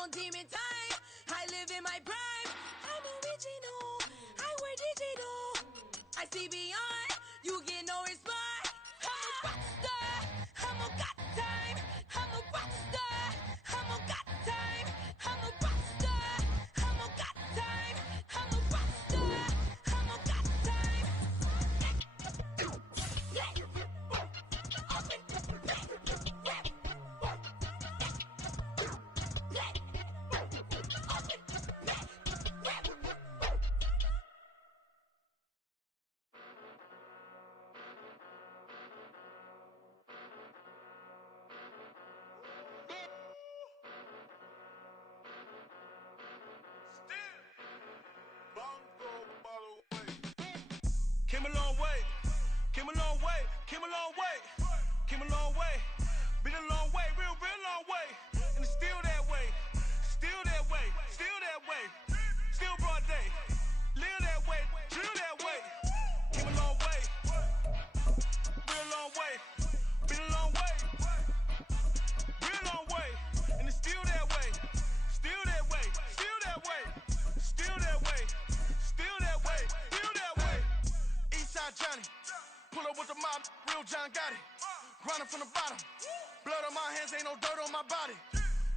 on demon time. I live in my prime. I'm original. I wear digital. I see beyond. You get no response. I'm a rock star. I'm a got time. I'm a rock star. I'm a got time. I'm a rock star. I'm a got time. I'm a rock star. I'm a got time. Came a long way, came a long way, came a long way, came a long way, been a long way, real long way, and it's still that way, still that way, still that way, still broad day, live that way, drill that way, came a long way, real long way, been a long way, real long way, and it's still that way, still that way, still that way, still that way, still that way, still that way. Eastside Johnny, pull up with the mob, real John got it. Grinding from the bottom, blood on my hands, ain't no dirt on my body.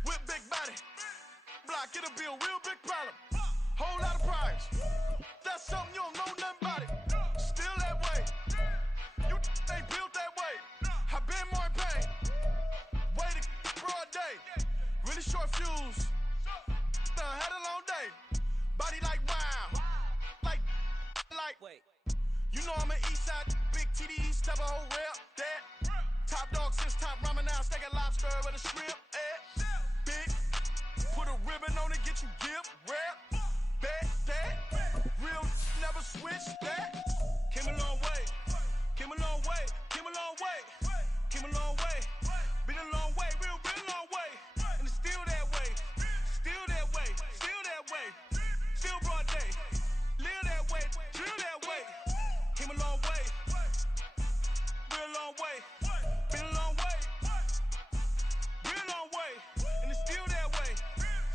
Whip big body, block, get a bill, real big problem. Whole lot of priors, that's something you don't know nothing about it. Still that way, you ain't built that way. I been more in pain, way to broad day. Really short fuse, had a long day. Body like wow, like. Wait. You know I'm an Eastside, big TDE, step a whole rep, that. Top dog since top ramen now, steak a lobster with a shrimp, big, put a ribbon on it, get you gift, rep, bet, that. Real never switch, that. Came a long way, came a long way, came a long way, came a long way. Been a long way, real long way. And it's still that way, still that way, still that way. Still broad day, live that way, drill that way. Came a long way, real long way, been a long way, real long way, and it's still that way,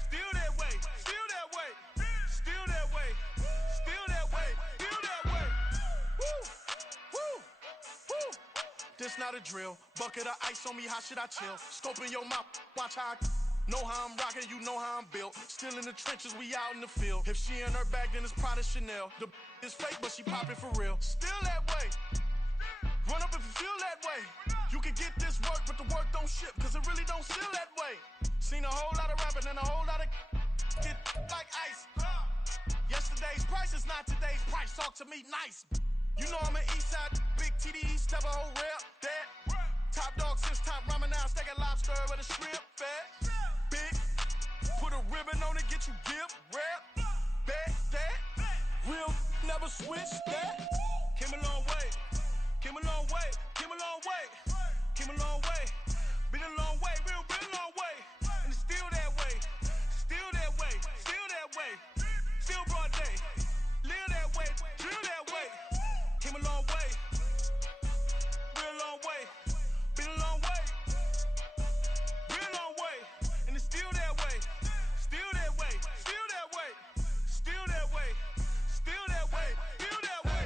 still that way, still that way, still that way, still that way, still that way. Woo, woo, woo. This not a drill, bucket of ice on me, how should I chill? Scope in your mouth, watch how I know how I'm rocking, you know how I'm built. Still in the trenches, we out in the field. If she in her bag, then it's Prada Chanel. The is fake, but she poppin' for real. Still that way. Run up if you feel that way. You can get this work, but the work don't ship, cause it really don't feel that way. Seen a whole lot of rapping and a whole lot of get like ice. Yesterday's price is not today's price. Talk to me nice. You know I'm an Eastside, big TDE, step a whole rep, that. Top dog since top ramen now, steak a lobster with a shrimp, fat. Big, put a ribbon on it, get you gift, rep, bet, that. Real never switch, that. Came a long way, came a long way, came a long way, came a long way. Been a long way, real long way. And it's still that way, still that way, still that way. Still broad day, live that way, drill that way. Came a long way, real long way. Been a long way, real long way. And it's still that way, still that way, still that way, still that way, still that way, still that way.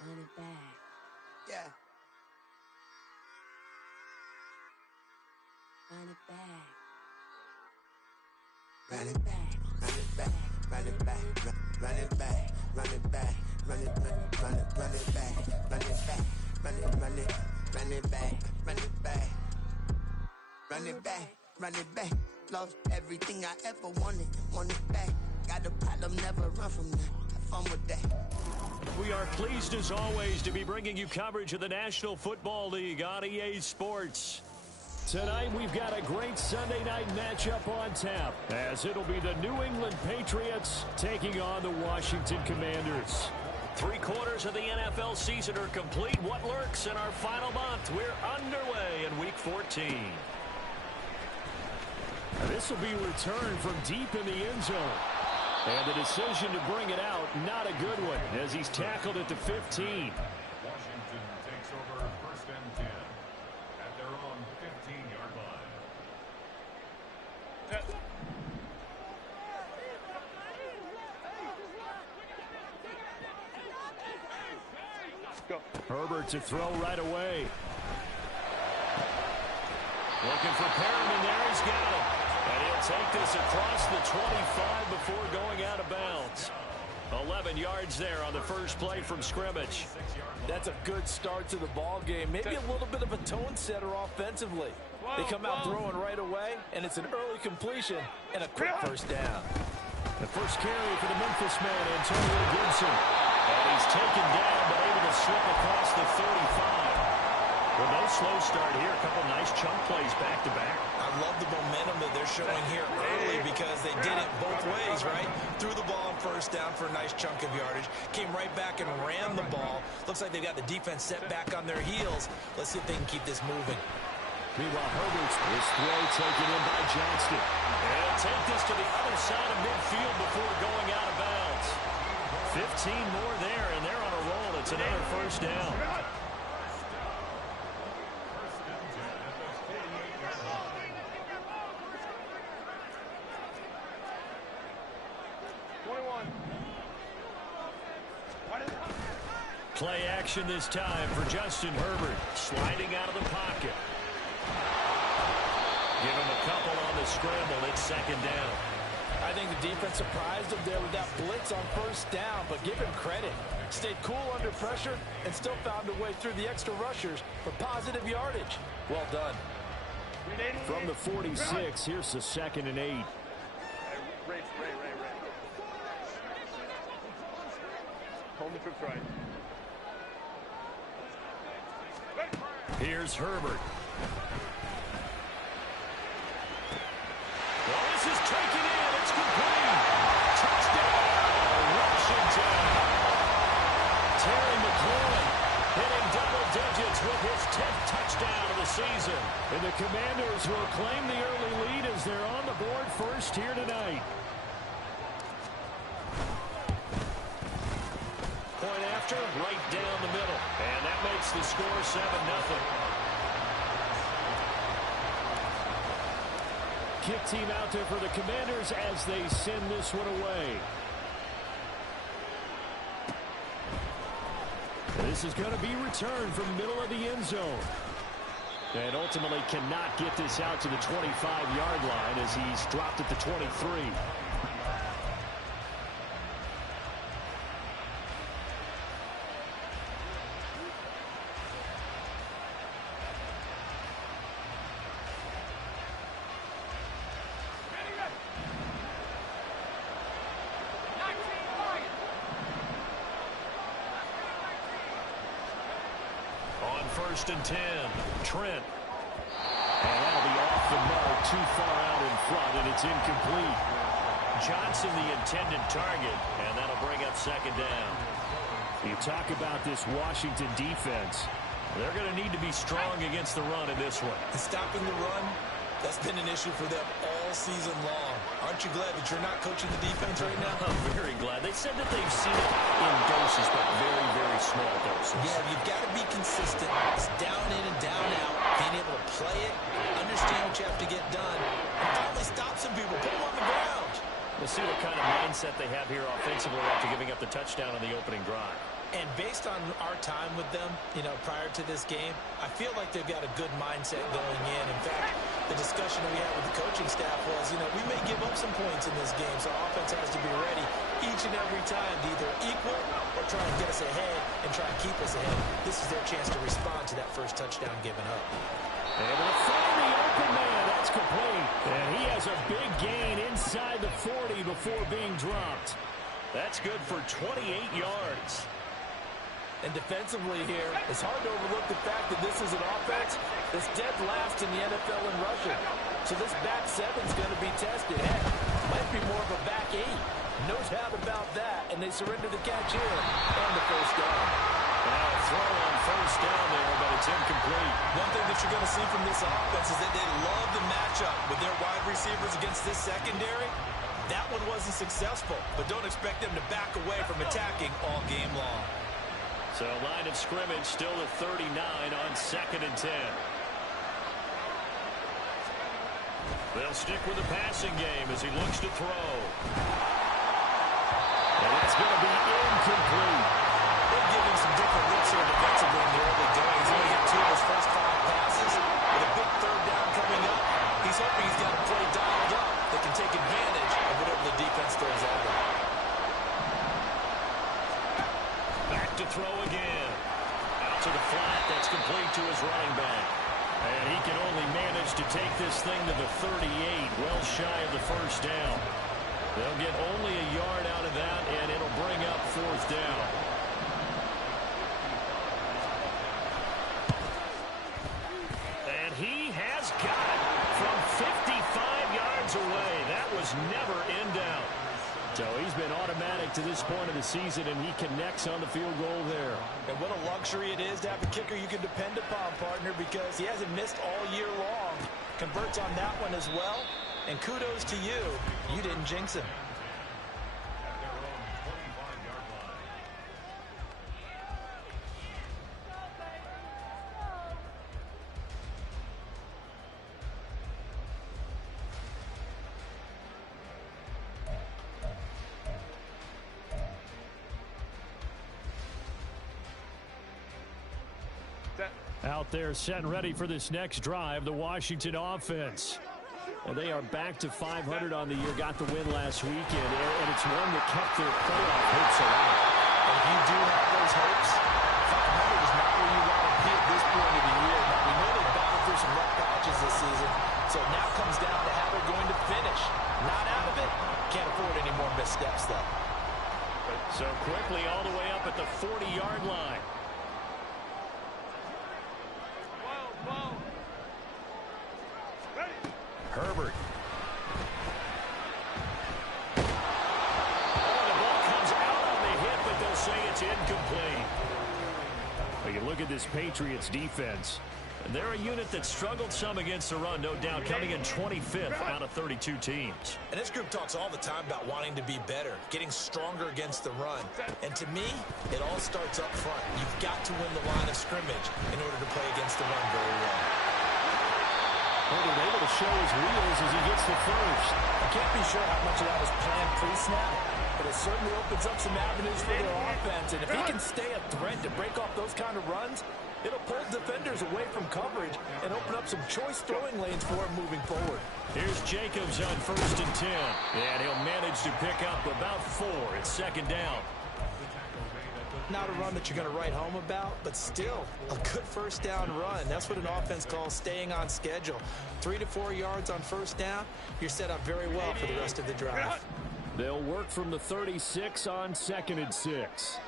Run it back. Yeah. Run it back. Run it back, run it back, run it back, run it back, run it back, run it back, run it back, run it back, run it back, run it back, run it back, run it back. Lost everything I ever wanted it back. Got a problem, never run from that. Have fun with that. We are pleased as always to be bringing you coverage of the National Football League on EA Sports. Tonight, we've got a great Sunday night matchup on tap, as it'll be the New England Patriots taking on the Washington Commanders. 3/4 of the NFL season are complete. What lurks in our final month? We're underway in Week 14. This will be returned from deep in the end zone. And the decision to bring it out, not a good one, as he's tackled at the 15. Washington takes over 1st and 10. go. Herbert to throw right away. Looking for Perriman there. He's got it. And he'll take this across the 25 before going out of bounds. 11 yards there on the first play from scrimmage. That's a good start to the ball game. Maybe a little bit of a tone setter offensively. They come out throwing right away, and it's an early completion and a quick first down. The first carry for the Memphis man, Antonio Gibson. And he's taken down, but able to slip across the 35. Well, no slow start here. A couple nice chunk plays back-to-back. I love the momentum that they're showing here early because they did it both ways, right? Threw the ball on first down for a nice chunk of yardage. Came right back and ran the ball. Looks like they've got the defense set back on their heels. Let's see if they can keep this moving. Meanwhile, Herbert's this throw taken in by Johnston. And take this to the other side of midfield before going out of bounds. 15 more there, and they're on a roll. It's another first down. Play action this time for Justin Herbert. Sliding out of the pocket. Give him a couple on the scramble. It's second down. I think the defense surprised him there with that blitz on first down, but give him credit. Stayed cool under pressure and still found a way through the extra rushers for positive yardage. Well done. From the 46, here's the 2nd and 8. Ray. Hold the troops right. Here's Herbert. Well, this is taken in. It's complete. Touchdown, Washington. Terry McLaurin hitting double digits with his 10th touchdown of the season. And the Commanders will claim the early lead as they're on the board first here tonight. Point after, right down the middle. And that makes the score 7-0. Kick team out there for the Commanders as they send this one away. This is going to be returned from the middle of the end zone. And ultimately cannot get this out to the 25-yard line as he's dropped at the 23. First and 10. Trent. And that'll be off the mark, too far out in front, and it's incomplete. Johnson the intended target, and that'll bring up second down. You talk about this Washington defense. They're going to need to be strong against the run in this one. And stopping the run, that's been an issue for them all season long. Aren't you glad that you're not coaching the defense right now? I'm very glad. They said that they've seen it in doses, but very, very small doses. Yeah, you've got to be consistent. It's down in and down out. Being able to play it, understand what you have to get done, and finally stop some people, put them on the ground. We'll see what kind of mindset they have here offensively after giving up the touchdown on the opening drive. And based on our time with them, prior to this game, I feel like they've got a good mindset going in. In fact, the discussion that we had with the coaching staff was, we may give up some points in this game, so our offense has to be ready each and every time to either equal or try and get us ahead and try and keep us ahead. This is their chance to respond to that first touchdown given up. Able to find the open man. That's complete. And he has a big gain inside the 40 before being dropped. That's good for 28 yards. And defensively here, it's hard to overlook the fact that this is an offense that's dead last in the NFL in rushing. So this back seven's going to be tested. Heck, might be more of a back eight. No doubt about that. And they surrender the catch here and the first down. Now a throw on first down there, but it's incomplete. One thing that you're going to see from this offense is that they love the matchup with their wide receivers against this secondary. That one wasn't successful, but don't expect them to back away from attacking all game long. So line of scrimmage still at 39 on 2nd and 10. They'll stick with the passing game as he looks to throw. And that's going to be incomplete. They're giving some different looks here. again. Out to the flat. That's complete to his running back. And he can only manage to take this thing to the 38, well shy of the first down. They'll get only a yard out of that, and it'll bring up fourth down. And he has got it from 55 yards away. That was never in doubt. So he's been automatic to this point of the season, and he connects on the field goal there. And what a luxury it is to have a kicker you can depend upon, partner, because he hasn't missed all year long. Converts on that one as well. And kudos to you. You didn't jinx him. Out there set and ready for this next drive, the Washington offense. And they are back to 500 on the year, got the win last weekend, and it's one that kept their playoff hopes alive. And if you do have those hopes, 500 is not where you want to be at this point of the year. Now, we know they've battled through some rough patches this season, so now comes down to how they're going to finish. Not out of it, can't afford any more missteps, though. So quickly all the way up at the 40-yard line. Herbert. Oh, the ball comes out on the hit, but they'll say it's incomplete. Well, you look at this Patriots defense. They're a unit that struggled some against the run, no doubt, coming in 25th out of 32 teams. And this group talks all the time about wanting to be better, getting stronger against the run. And to me, it all starts up front. You've got to win the line of scrimmage in order to play against the run very well. Herbert able to show his wheels as he gets the first. I can't be sure how much of that was planned pre-snap, but it certainly opens up some avenues for their offense. And if he can stay a threat to break off those kind of runs, it'll pull defenders away from coverage and open up some choice throwing lanes for him moving forward. Here's Jacobs on 1st and 10. And he'll manage to pick up about 4. It's second down. Not a run that you're going to write home about, but still a good first down run. That's what an offense calls staying on schedule. 3 to 4 yards on first down, you're set up very well for the rest of the drive. They'll work from the 36 on 2nd and 6.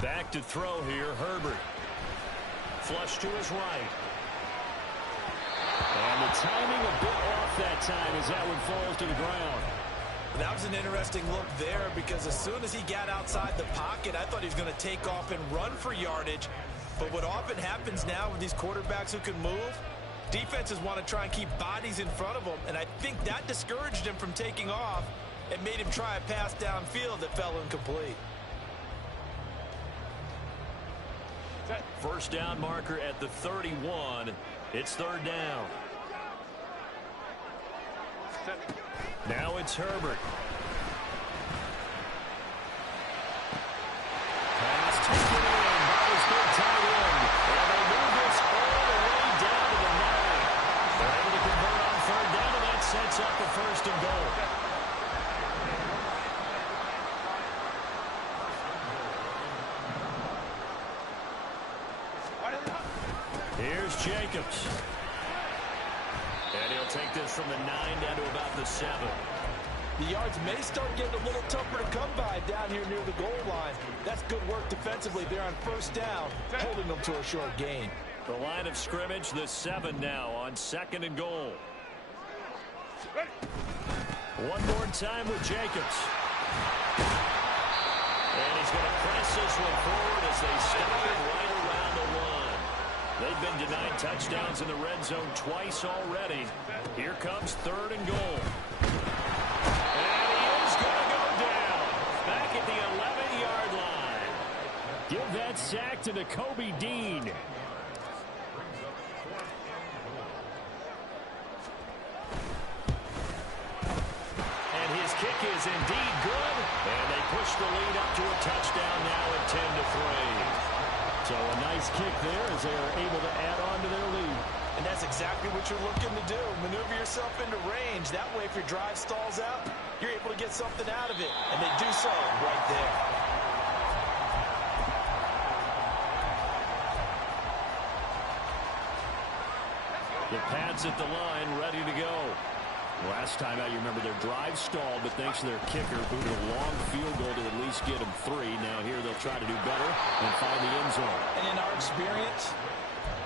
Back to throw here, Herbert. Flush to his right. And the timing a bit off that time as that one falls to the ground. That was an interesting look there because as soon as he got outside the pocket, I thought he was going to take off and run for yardage. But what often happens now with these quarterbacks who can move, defenses want to try and keep bodies in front of them. And I think that discouraged him from taking off and made him try a pass downfield that fell incomplete. First down marker at the 31. It's third down. Now it's Herbert. Pass taken in by his good tight end. And they move this all the way down to the 9. They're able to convert on third down, and that sets up the 1st and goal. Here's Jacobs. And he'll take this from the 9 down to about the 7. The yards may start getting a little tougher to come by down here near the goal line. That's good work defensively there on first down, holding them to a short gain. The line of scrimmage, the 7 now on 2nd and goal. One more time with Jacobs. And he's going to press this one forward as they stop it right around the 1. They've been denied touchdowns in the red zone twice already. Here comes 3rd and goal. And he is going to go down. Back at the 11-yard line. Give that sack to Nakobe Dean. And his kick is indeed good. And they push the lead up to a touchdown now at 10-3. So a nice kick there as they are able to add on to their lead. And And that's exactly what you're looking to do. Maneuver yourself into range. That way, if your drive stalls out, you're able to get something out of it. And they do so right there. The Pats at the line, ready to go. Last time out, you remember their drive stalled, but thanks to their kicker, booted a long field goal to at least get them 3. Now here they'll try to do better and find the end zone. And in our experience,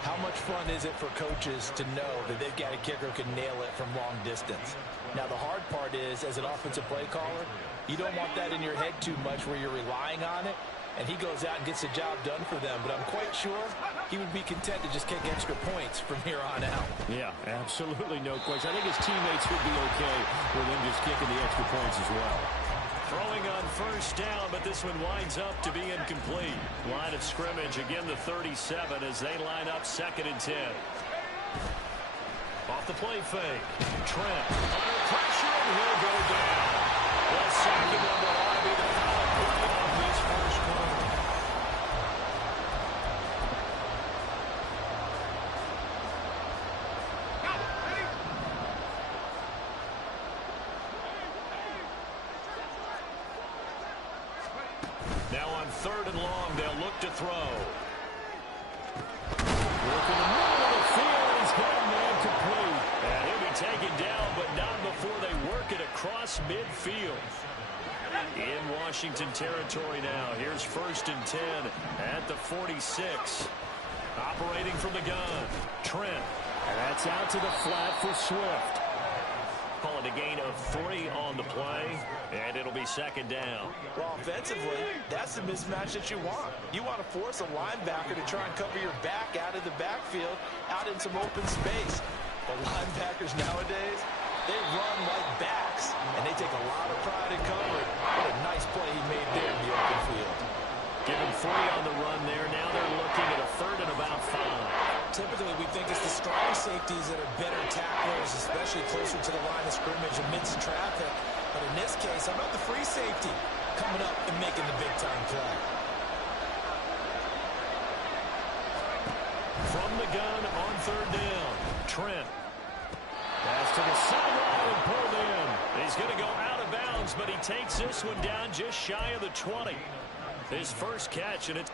how much fun is it for coaches to know that they've got a kicker who can nail it from long distance? Now, the hard part is, as an offensive play caller, you don't want that in your head too much where you're relying on it, and he goes out and gets the job done for them. But I'm quite sure he would be content to just kick extra points from here on out. Yeah, absolutely no question. I think his teammates would be okay with him just kicking the extra points as well. Throwing on first down, but this one winds up to be incomplete. Line of scrimmage, again the 37 as they line up 2nd and 10. Off the play fake. Trent under pressure, and he'll go down. The second one that ought to be the final play of this first quarter. Now on 3rd and long, they'll look to throw. Work in the middle of the field. He's got a man complete. And he'll be taken down, but not before they work it across midfield. In Washington territory now. Here's 1st and 10 at the 46. Operating from the gun. Trent. And that's out to the flat for Swift. Call it a gain of 3 on the play, and it'll be 2nd down. Well, offensively, that's the mismatch that you want. You want to force a linebacker to try and cover your back out of the backfield, out in some open space. The linebackers nowadays, they run like backs, and they take a lot of pride in covering. What a nice play he made there in the open field. Give him 3 on the run there. Now they're looking at a 3rd and about 5. Typically, we think it's the strong safeties that are better tacklers, especially closer to the line of scrimmage amidst traffic. But in this case, how about the free safety coming up and making the big-time play? From the gun on 3rd down, Trent. Pass to the sideline and pulled in. He's going to go out of bounds, but he takes this one down just shy of the 20. His first catch, and it's...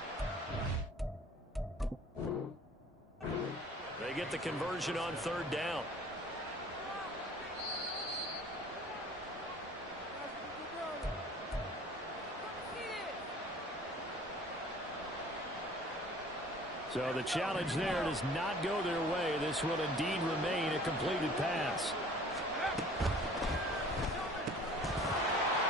They get the conversion on 3rd down. So the challenge there does not go their way. This will indeed remain a completed pass.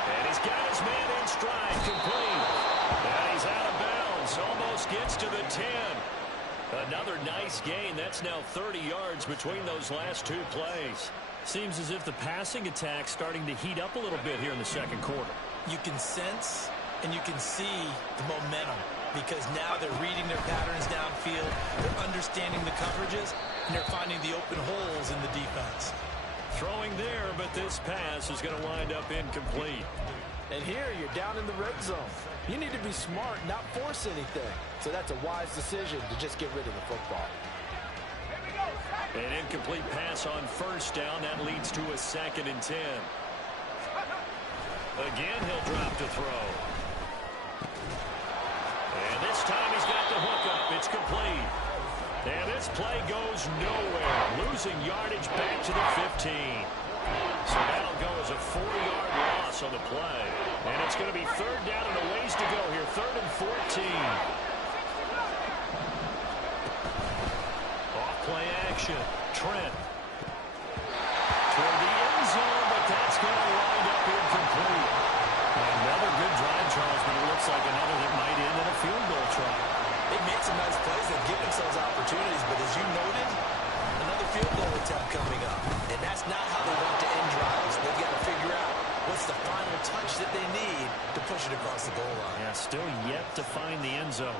And he's got his man in stride, complete. And he's out of bounds, almost gets to the 10. Another nice gain. That's now 30 yards between those last 2 plays. Seems as if the passing attack's starting to heat up a little bit here in the 2nd quarter. You can sense and you can see the momentum because now they're reading their patterns downfield, they're understanding the coverages, and they're finding the open holes in the defense. Throwing there, but this pass is going to wind up incomplete. And here you're down in the red zone. You need to be smart, not force anything. So that's a wise decision to just get rid of the football. An incomplete pass on 1st down. That leads to a 2nd and 10. Again, he'll drop to throw. And this time he's got the hook up. It's complete. And this play goes nowhere. Losing yardage back to the 15. So that'll go as a 4-yard loss on the play. And it's going to be 3rd down and a ways to go here. 3rd and 14. Off play action. Trent. Toward the end zone, but that's going to wind up incomplete. Another good drive, Charles, but it looks like another that might end in a field goal try. They made some nice plays. They've given themselves opportunities, but as you noted, another field goal attempt coming up. And that's not how they want to end drives. They've got to figure out what's the final touch that they need to push it across the goal line. Yeah, still yet to find the end zone.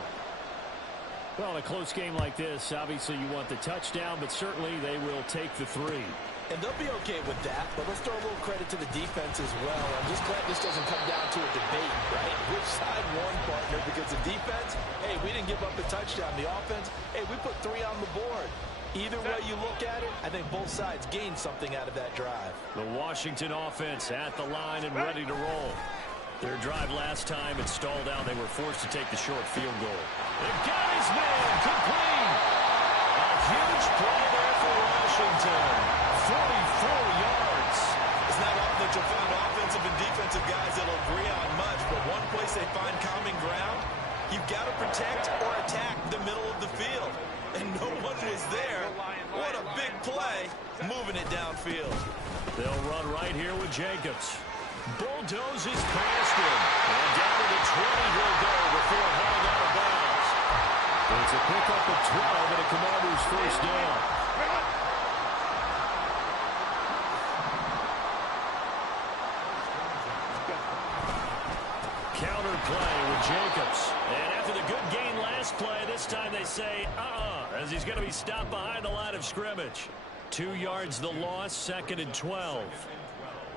Well, in a close game like this, obviously you want the touchdown, but certainly they will take the 3. And they'll be okay with that, but let's throw a little credit to the defense as well. I'm just glad this doesn't come down to a debate, right? Who which side won, partner, because the defense, hey, we didn't give up a touchdown. The offense, hey, we put 3 on the board. Either way you look at it, I think both sides gained something out of that drive. The Washington offense at the line and ready to roll. Their drive last time, it stalled out. They were forced to take the short field goal. They've got his man complete. A huge play there for Washington. 44 yards. It's not often that you'll find offensive and defensive guys that'll agree on much, but one place they find common ground, you've got to protect or attack the middle of the field. And no one was there. What a big play, moving it downfield. They'll run right here with Jacobs. Bulldozes past him. And down to the 20 he'll go before hauling out of bounds. It's a pickup of 12 and a Commanders first down. Counter play with Jacobs. And after the good gain last play, this time they say, as he's going to be stopped behind the line of scrimmage. 2 yards the loss, 2nd and 12.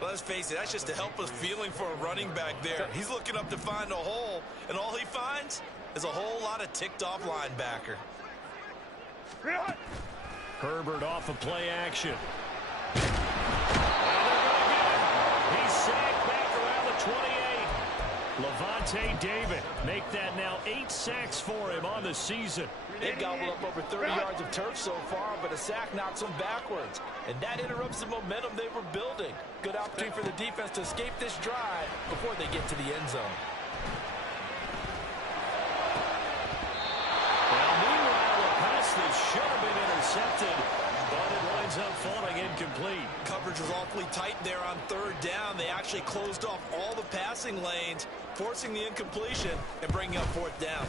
Well, let's face it, that's just a helpless feeling for a running back there. He's looking up to find a hole, and all he finds is a whole lot of ticked-off linebacker. Herbert off of play action. And they're going to get him. He's sacked back around the 28. Levante David make that now 8 sacks for him on the season. They've gobbled up over 30 yards of turf so far, but a sack knocks them backwards. And that interrupts the momentum they were building. Good opportunity for the defense to escape this drive before they get to the end zone. Well, meanwhile, a pass that should have been intercepted, but it winds up falling incomplete. Coverage was awfully tight there on 3rd down. They actually closed off all the passing lanes, forcing the incompletion and bringing up 4th down.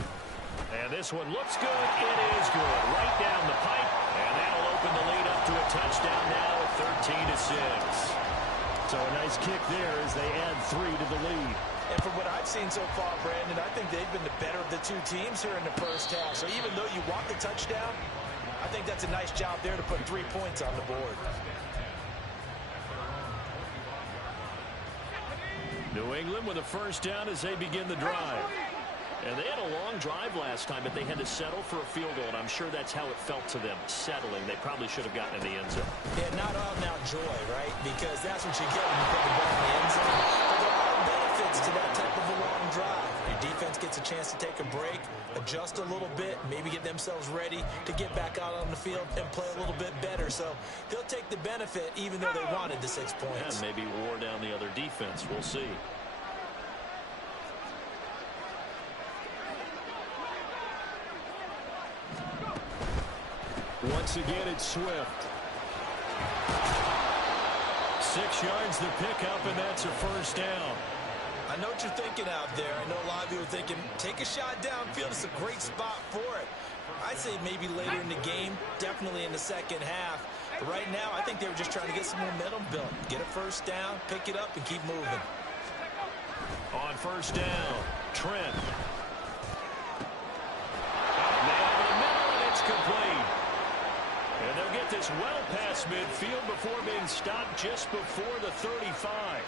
And this one looks good. It is good. Right down the pipe. And that'll open the lead up to a touchdown now at 13-6. So a nice kick there as they add 3 to the lead. And from what I've seen so far, Brandon, I think they've been the better of the 2 teams here in the first half. So even though you want the touchdown, I think that's a nice job there to put 3 points on the board. New England with a first down as they begin the drive. And they had a long drive last time, but they had to settle for a field goal, and I'm sure that's how it felt to them, settling. They probably should have gotten in the end zone. Yeah, not out-and-out joy, right? Because that's what you get when you put the ball in the end zone. But there are benefits to that type of a long drive. Your defense gets a chance to take a break, adjust a little bit, maybe get themselves ready to get back out on the field and play a little bit better. So they'll take the benefit even though they wanted the 6 points. Yeah, maybe wore down the other defense. We'll see. Once again, it's Swift. 6 yards the pickup, and that's a first down. I know what you're thinking out there. I know a lot of you are thinking, take a shot downfield. It's a great spot for it. I'd say maybe later in the game, definitely in the second half. But right now, I think they were just trying to get some momentum built. Get a first down, pick it up, and keep moving. On first down, Trent. And they have it in the middle, and it's complete. And they'll get this well past midfield before being stopped just before the 35.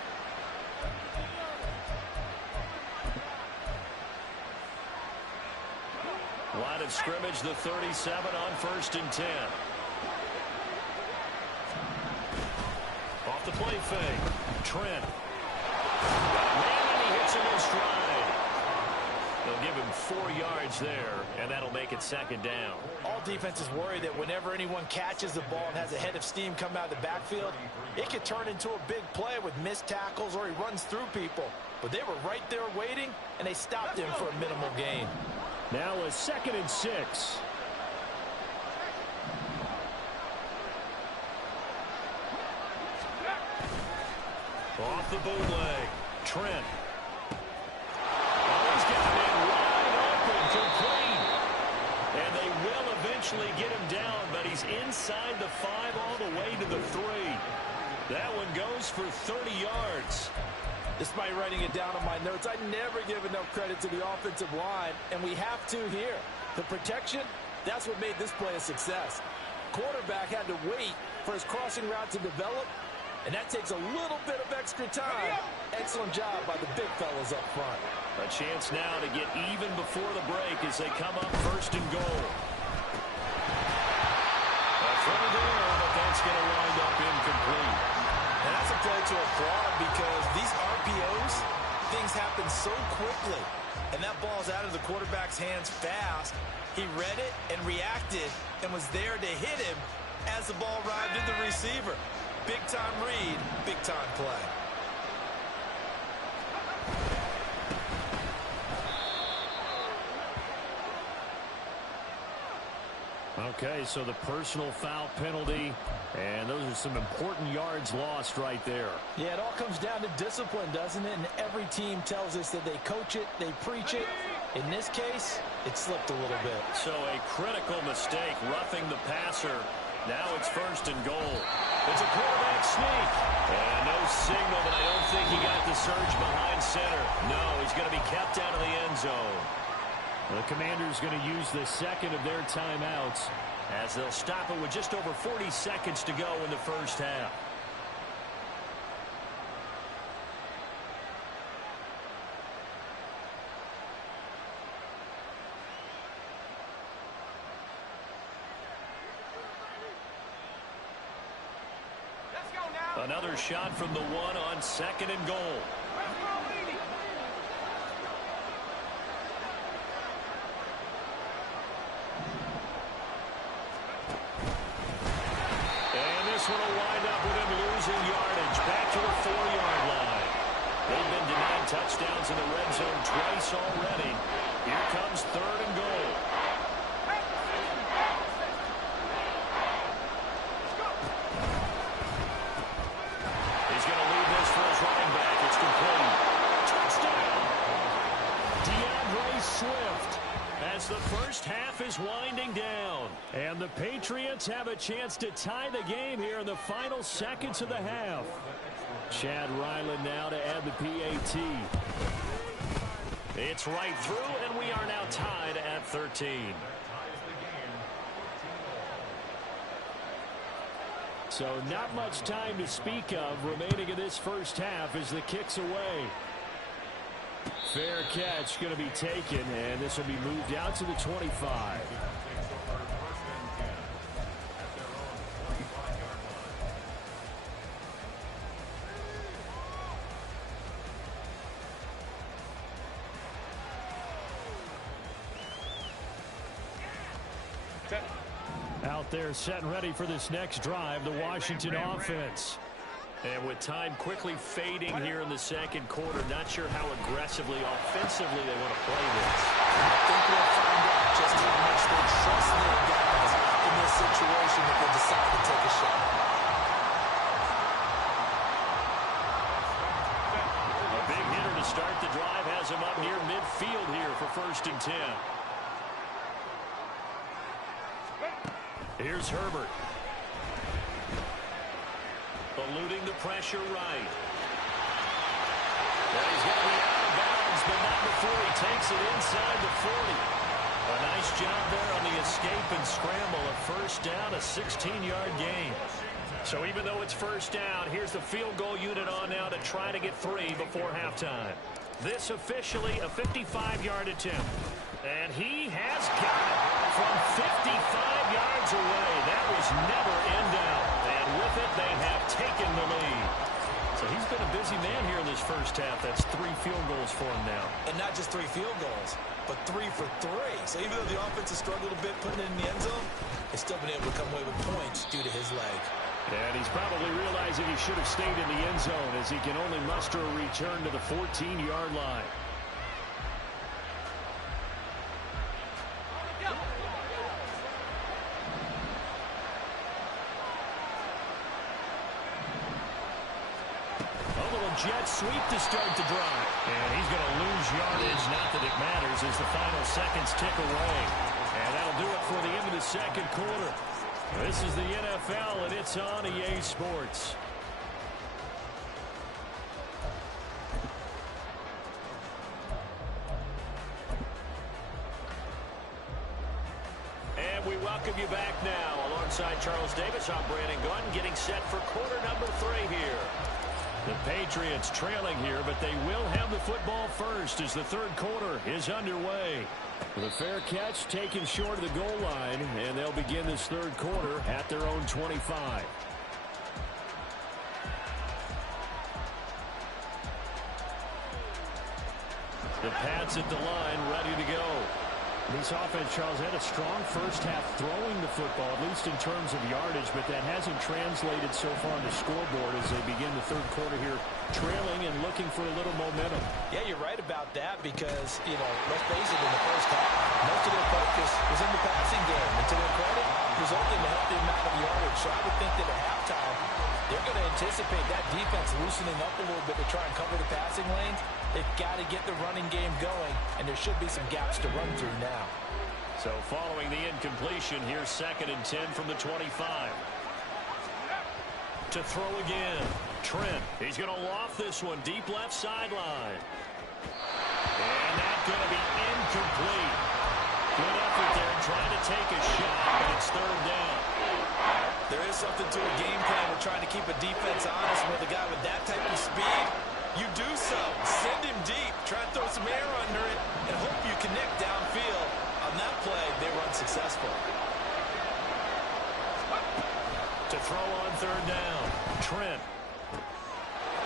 Line of scrimmage, the 37 on 1st and 10. Off the play fake. Trent. Man, and he hits him in stride. They'll give him 4 yards there, and that'll make it 2nd down. All defenses worry that whenever anyone catches the ball and has a head of steam come out of the backfield, it could turn into a big play with missed tackles or he runs through people. But they were right there waiting, and they stopped him for a minimal gain. Now a 2nd and 6. Off the bootleg. Trent. Oh, he's got a man wide open, complete. And they will eventually get him down, but he's inside the 5 all the way to the 3. That one goes for 30 yards. Despite writing it down on my notes, I never give enough credit to the offensive line, and we have to here. The protection, that's what made this play a success. Quarterback had to wait for his crossing route to develop, And that takes a little bit of extra time. Excellent job by the big fellas up front. A chance now to get even before the break as they come up first and goal. A throw there, but that's going to wind up incomplete. And that's a play to applaud because these RPOs, things happen so quickly. And that ball's out of the quarterback's hands fast. He read it and reacted and was there to hit him as the ball arrived at the receiver. Big-time read, big-time play. Okay, so the personal foul penalty, and those are some important yards lost right there. Yeah, it all comes down to discipline, doesn't it? And every team tells us that they coach it, they preach it. In this case, it slipped a little bit. So a critical mistake, roughing the passer. Now it's first and goal. It's a quarterback sneak. And no signal, but I don't think he got the surge behind center. No, he's going to be kept out of the end zone. The Commanders going to use the second of their timeouts as they'll stop it with just over 40 seconds to go in the first half. Another shot from the one on second and goal. And this one will wind up with him losing yardage back to the 4-yard line. They've been denied touchdowns in the red zone twice already. Here comes third and goal. The first half is winding down, and the Patriots have a chance to tie the game here in the final seconds of the half. Chad Ryland now to add the PAT. It's right through, and we are now tied at 13. So not much time to speak of remaining in this first half as the kick's away. Fair catch going to be taken, and this will be moved out to the 25. Out there set and ready for this next drive, the Washington offense. And with time quickly fading here in the second quarter, not sure how aggressively, offensively they want to play this. I think we'll find out just how much they trust their guys in this situation if they decide to take a shot. A big hitter to start the drive has him up near midfield here for first and 10. Here's Herbert. Eluding the pressure right. Well, he's going to be out of bounds, but not before he takes it inside the 40. A nice job there on the escape and scramble. A first down, a 16-yard gain. So even though it's first down, here's the field goal unit on now to try to get 3 before halftime. This officially a 55-yard attempt. And he has got it from 55 yards away. That was never in doubt. And with it, they have taken the lead. So he's been a busy man here in this first half. That's 3 field goals for him now. And not just 3 field goals, but 3 for 3. So even though the offense has struggled a bit putting it in the end zone, they've still been able to come away with points due to his leg. And he's probably realizing he should have stayed in the end zone as he can only muster a return to the 14-yard line. Jet sweep to start the drive. And he's going to lose yardage. Not that it matters as the final seconds tick away. And that'll do it for the end of the second quarter. This is the NFL, and it's on EA Sports. And And we welcome you back now. Alongside Charles Davis, I'm Brandon Gunn, getting set for quarter number 3 here. The Patriots trailing here, but they will have the football first as the third quarter is underway. The fair catch taken short of the goal line, and they'll begin this third quarter at their own 25. The Pats at the line, ready to go. This offense, Charles, had a strong first half throwing the football, at least in terms of yardage, but that hasn't translated so far on the scoreboard as they begin the third quarter here, trailing and looking for a little momentum. Yeah, you're right about that because, let's face it, in the first half, most of their focus was in the passing game. And to their credit, resulted in a healthy amount of yardage. So I would think that at halftime, they're going to anticipate that defense loosening up a little bit to try and cover the passing lanes. They've got to get the running game going, and there should be some gaps to run through now. So following the incompletion, here's 2nd and 10 from the 25. To throw again. Trent, he's going to loft this one deep left sideline. And that's going to be incomplete. Good effort there trying to take a shot, but it's third down. There is something to a game plan with trying to keep a defense honest with a guy with that type of speed. You do so. Send him deep. Try and throw some air under it and hope you connect downfield. On that play, they were unsuccessful. To throw on third down. Trent.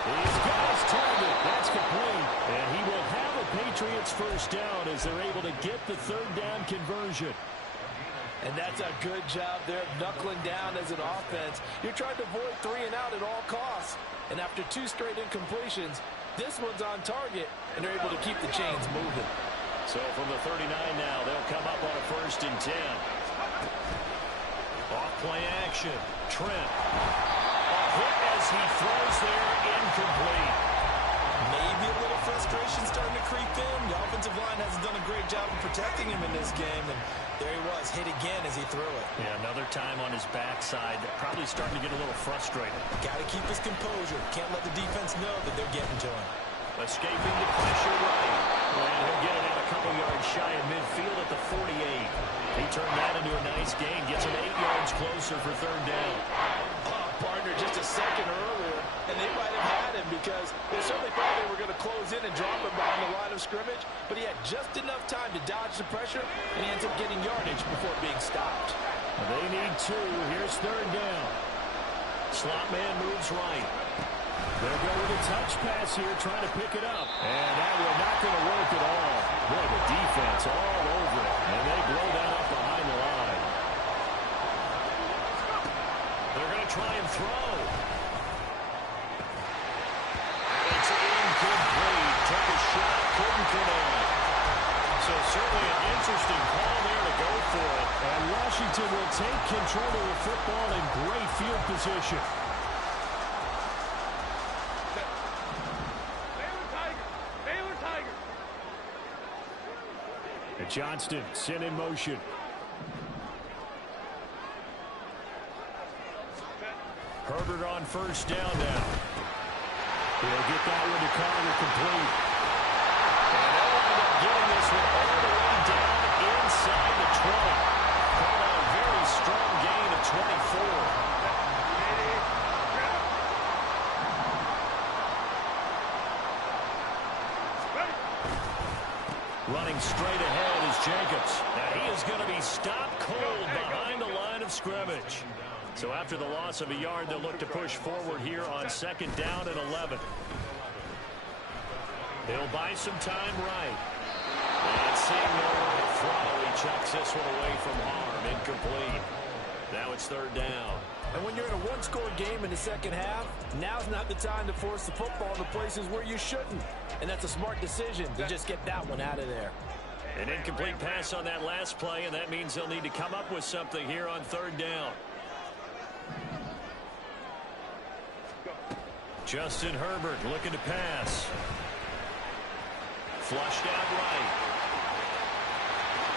He's got his target. That's complete. And he will have a Patriots first down as they're able to get the third down conversion. And that's a good job there of knuckling down as an offense. You're trying to avoid 3 and out at all costs. And after 2 straight incompletions, this one's on target, and they're able to keep the chains moving. So from the 39 now, they'll come up on a 1st and 10. Off play action. Trent. A hit as he throws there, incomplete. Maybe a little frustration starting to creep in. The offensive line hasn't done a great job of protecting him in this game, and there he was, hit again as he threw it. Yeah, another time on his backside, probably starting to get a little frustrated. Got to keep his composure. Can't let the defense know that they're getting to him. Escaping the pressure right. And he'll get it out a couple yards shy of midfield at the 48. He turned that into a nice gain, gets him 8 yards closer for third down. Partner just a second earlier, and they might have had him because they certainly thought they were going to close in and drop him behind the line of scrimmage, but he had just enough time to dodge the pressure, and he ends up getting yardage before being stopped. They need 2. Here's third down. Slot man moves right. They'll go with a touch pass here, trying to pick it up. And that will not going to work at all. Boy, the defense all over it, and they blow that up behind the line. They're going to try and throw. And it's incomplete. Took a shot, couldn't connect. So certainly an interesting call there to go for it. And Washington will take control of the football in great field position. And Johnston sent in motion. Herbert on first down now. He'll get that one to Carter complete. And they'll wind up getting this one all the way down inside the 20. Called out a very strong gain of 24. Running straight ahead is Jacobs. Now he is going to be stopped cold behind the line of scrimmage. So after the loss of a yard, they'll look to push forward here on 2nd down and 11. They'll buy some time right. And seeing nowhere to throw, he chucks this one away from harm. Incomplete. Now it's third down. And when you're in a one-score game in the second half, now's not the time to force the football into places where you shouldn't. And that's a smart decision to just get that one out of there. An incomplete pass on that last play, and that means they'll need to come up with something here on third down. Justin Herbert looking to pass. Flushed out right.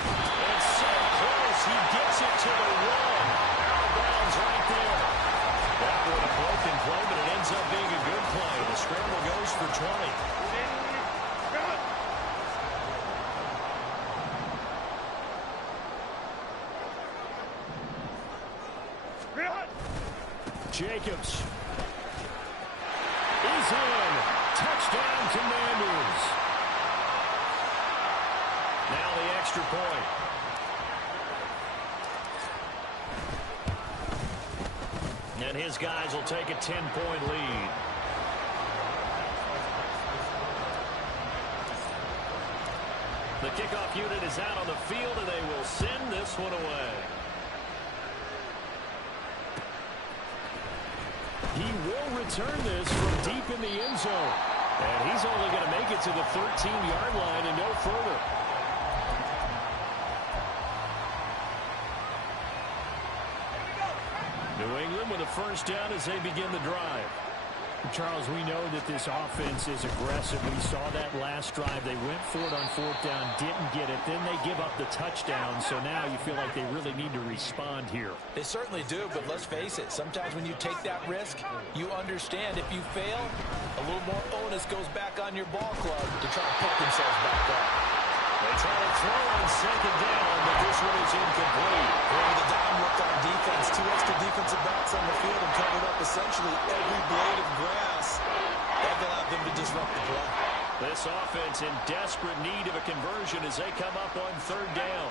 And so close, he gets it to the 1. Out of bounds right there. That one a broken play, but it ends up being a good play. The scramble goes for 20. Jacobs is in. Touchdown, Commanders. Now the extra point. And his guys will take a 10-point lead. The kickoff unit is out on the field, and they will send this one away. He will return this from deep in the end zone. And he's only going to make it to the 13-yard line and no further. New England with a first down as they begin the drive. Charles, we know that this offense is aggressive. We saw that last drive. They went for it on fourth down, didn't get it. Then they give up the touchdown. So now you feel like they really need to respond here. They certainly do, but let's face it. Sometimes when you take that risk, you understand if you fail, a little more onus goes back on your ball club to try to pick themselves back up. They try to throw on second down, but this one is incomplete. Over the dime look on defense. Two extra defensive backs on the field and covered up essentially every blade of grass. That allowed them to disrupt the play. This offense in desperate need of a conversion as they come up on third down.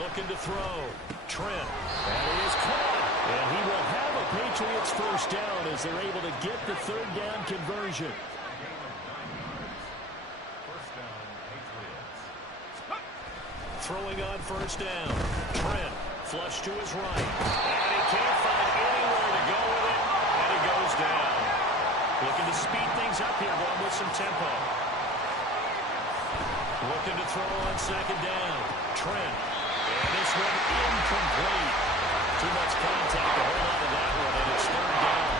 Looking to throw. Trent. And it is caught. And he will have a Patriots first down as they're able to get the third down conversion. Throwing on first down. Trent, flush to his right. And he can't find anywhere to go with it. And he goes down. Looking to speed things up here, going with some tempo. Looking to throw on second down. Trent. And this one incomplete. Too much contact to hold on to that one, and it's third down.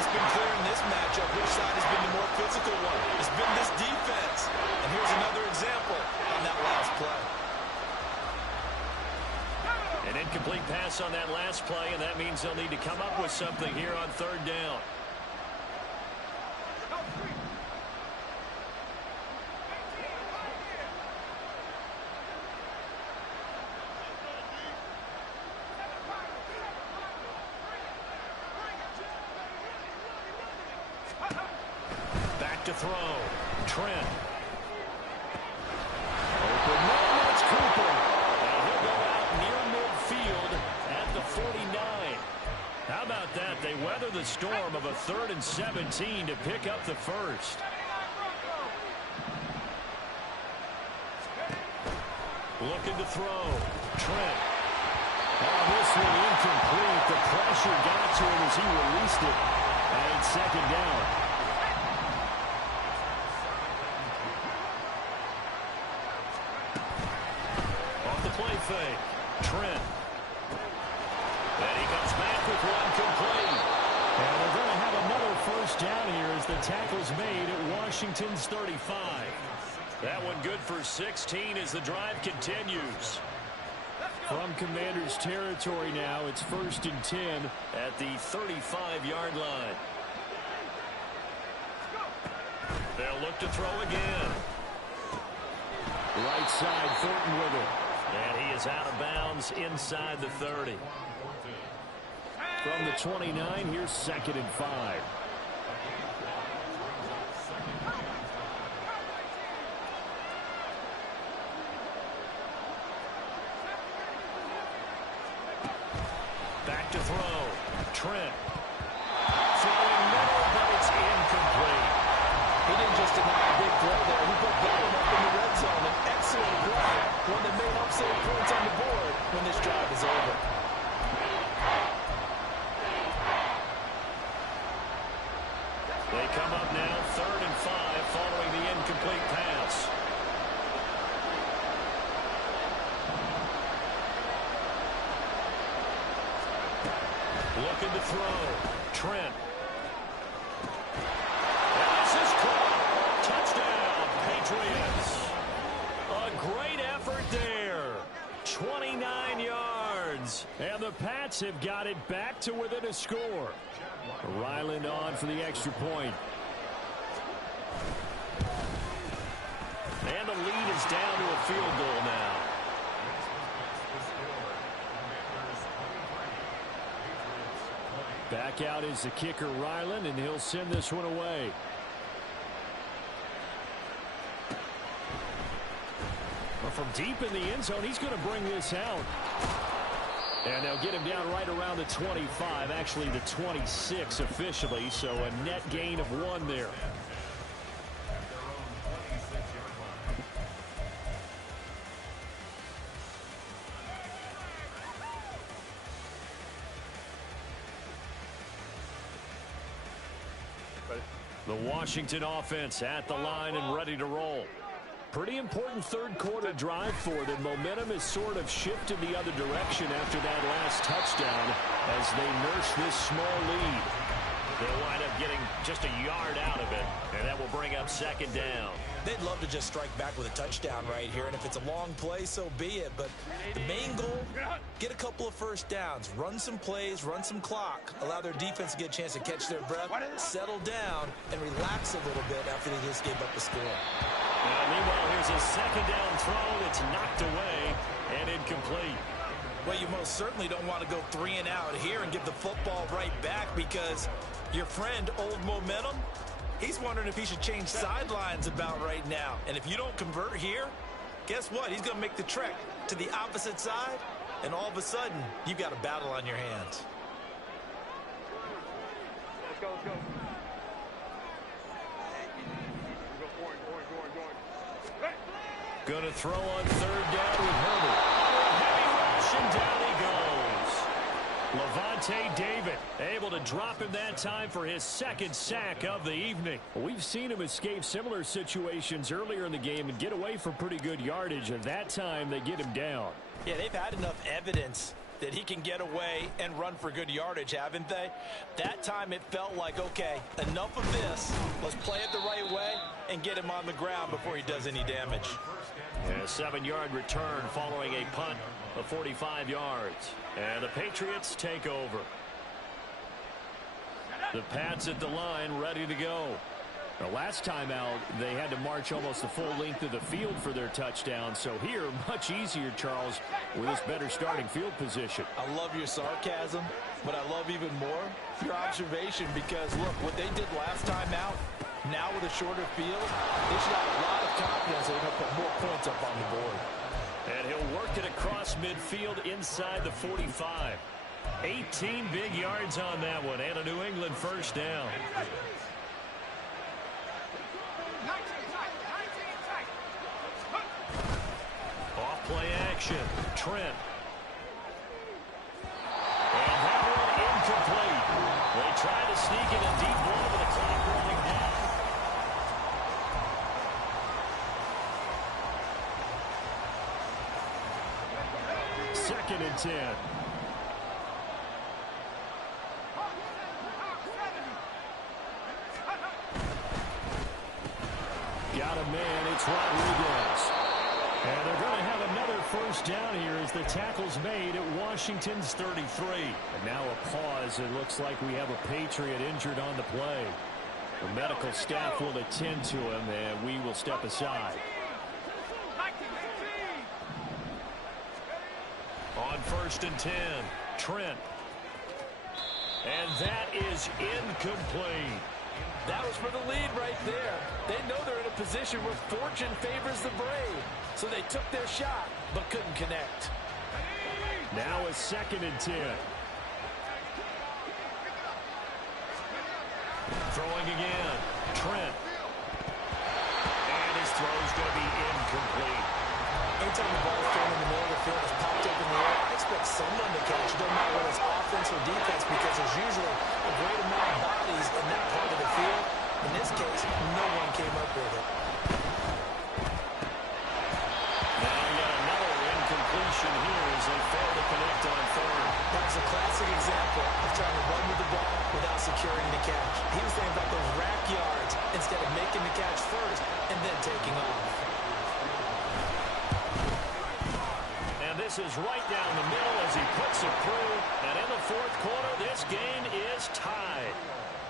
It's been clear in this matchup which side has been the more physical one. It's been this defense. And here's another example on that last play. An incomplete pass on that last play, and that means they'll need to come up with something here on third down. Back to throw. Trent. Open man, that's Cooper. And he'll go out near midfield at the 49. How about that? They weather the storm of a 3rd and 17 to pick up the first. Looking to throw. Trent. Oh, this one incomplete. The pressure got to him as he released it. And second down. Off the play fake. Trent. And he comes back with one complete. And they're going to have another first down here as the tackle's made at Washington's 35. That one good for 16 as the drive continues. From Commanders territory now, it's 1st and 10 at the 35-yard line. They'll look to throw again. Right side, Thornton with it. And he is out of bounds inside the 30. From the 29, here's 2nd and 5. Back to throw. Trent. Throwing middle, but it's incomplete. He didn't just deny a big play there. He put Bellum up in the red zone. An excellent play. One that may help save points on the board when this drive is over. They come up now 3rd and 5 following the incomplete pass. Looking to throw. Trent. And this is caught. Touchdown, Patriots. A great effort there. 29 yards. And the Pats have got it back to within a score. Ryland on for the extra point. And the lead is down to a field goal now. Back out is the kicker, Ryland, and he'll send this one away. Well, from deep in the end zone, he's going to bring this out. And they'll get him down right around the 25, actually the 26 officially, so a net gain of 1 there. The Washington offense at the line and ready to roll. Pretty important third quarter drive for them. Momentum has sort of shifted the other direction after that last touchdown as they nurse this small lead. They'll wind up getting just a yard out of it, and that will bring up second down. They'd love to just strike back with a touchdown right here, and if it's a long play, so be it. But the main goal, get a couple of first downs, run some plays, run some clock, allow their defense to get a chance to catch their breath, settle down, and relax a little bit after they just gave up a score. Meanwhile, here's a second down throw that's knocked away and incomplete. Well, you most certainly don't want to go 3 and out here and give the football right back because your friend, Old Momentum, he's wondering if he should change sidelines about right now. And if you don't convert here, guess what? He's going to make the trek to the opposite side, and all of a sudden, you've got a battle on your hands. Let's go, let's go. Going to throw on third down with Herbert. Heavy rush, and down he goes. Levante David able to drop him that time for his second sack of the evening. We've seen him escape similar situations earlier in the game and get away from pretty good yardage, and that time they get him down. Yeah, they've had enough evidence that he can get away and run for good yardage, haven't they? That time it felt like, okay, enough of this. Let's play it the right way and get him on the ground before he does any damage. And a 7-yard return following a punt of 45 yards. And the Patriots take over. The Pats at the line ready to go. The last time out, they had to march almost the full length of the field for their touchdown. So here, much easier, Charles, with this better starting field position. I love your sarcasm, but I love even more your observation because, look, what they did last time out, now with a shorter field, they should have a lot of confidence they're going to put more points up on the board. And he'll work it across midfield inside the 45. 18 big yards on that one, and a New England first down. Off-play action, Trent. And that one incomplete. They try to sneak in a deep ball with the clock rolling down. Second and 10. Got a man, it's Rodriguez. And they're going to have another first down here as the tackle's made at Washington's 33. And now a pause. It looks like we have a Patriot injured on the play. The medical staff will attend to him, and we will step aside. On first and 10, Trent. And that is incomplete. That was for the lead right there. They know they're in a position where fortune favors the brave. So they took their shot, but couldn't connect. Now a second and 10. Throwing again. Trent. And his throw's going to be incomplete. Anytime the ball is thrown in the middle of the field, it's popped up in the air, I expect someone to catch. It doesn't matter whether it's offense or defense because there's usually a great amount of bodies in that part of the field. In this case, no one came up with it. Now we got another incompletion here as they fail to connect on third. That's a classic example of trying to run with the ball without securing the catch. He was thinking about those rack yards instead of making the catch first and then taking off. This is right down the middle as he puts it through. And in the fourth quarter, this game is tied.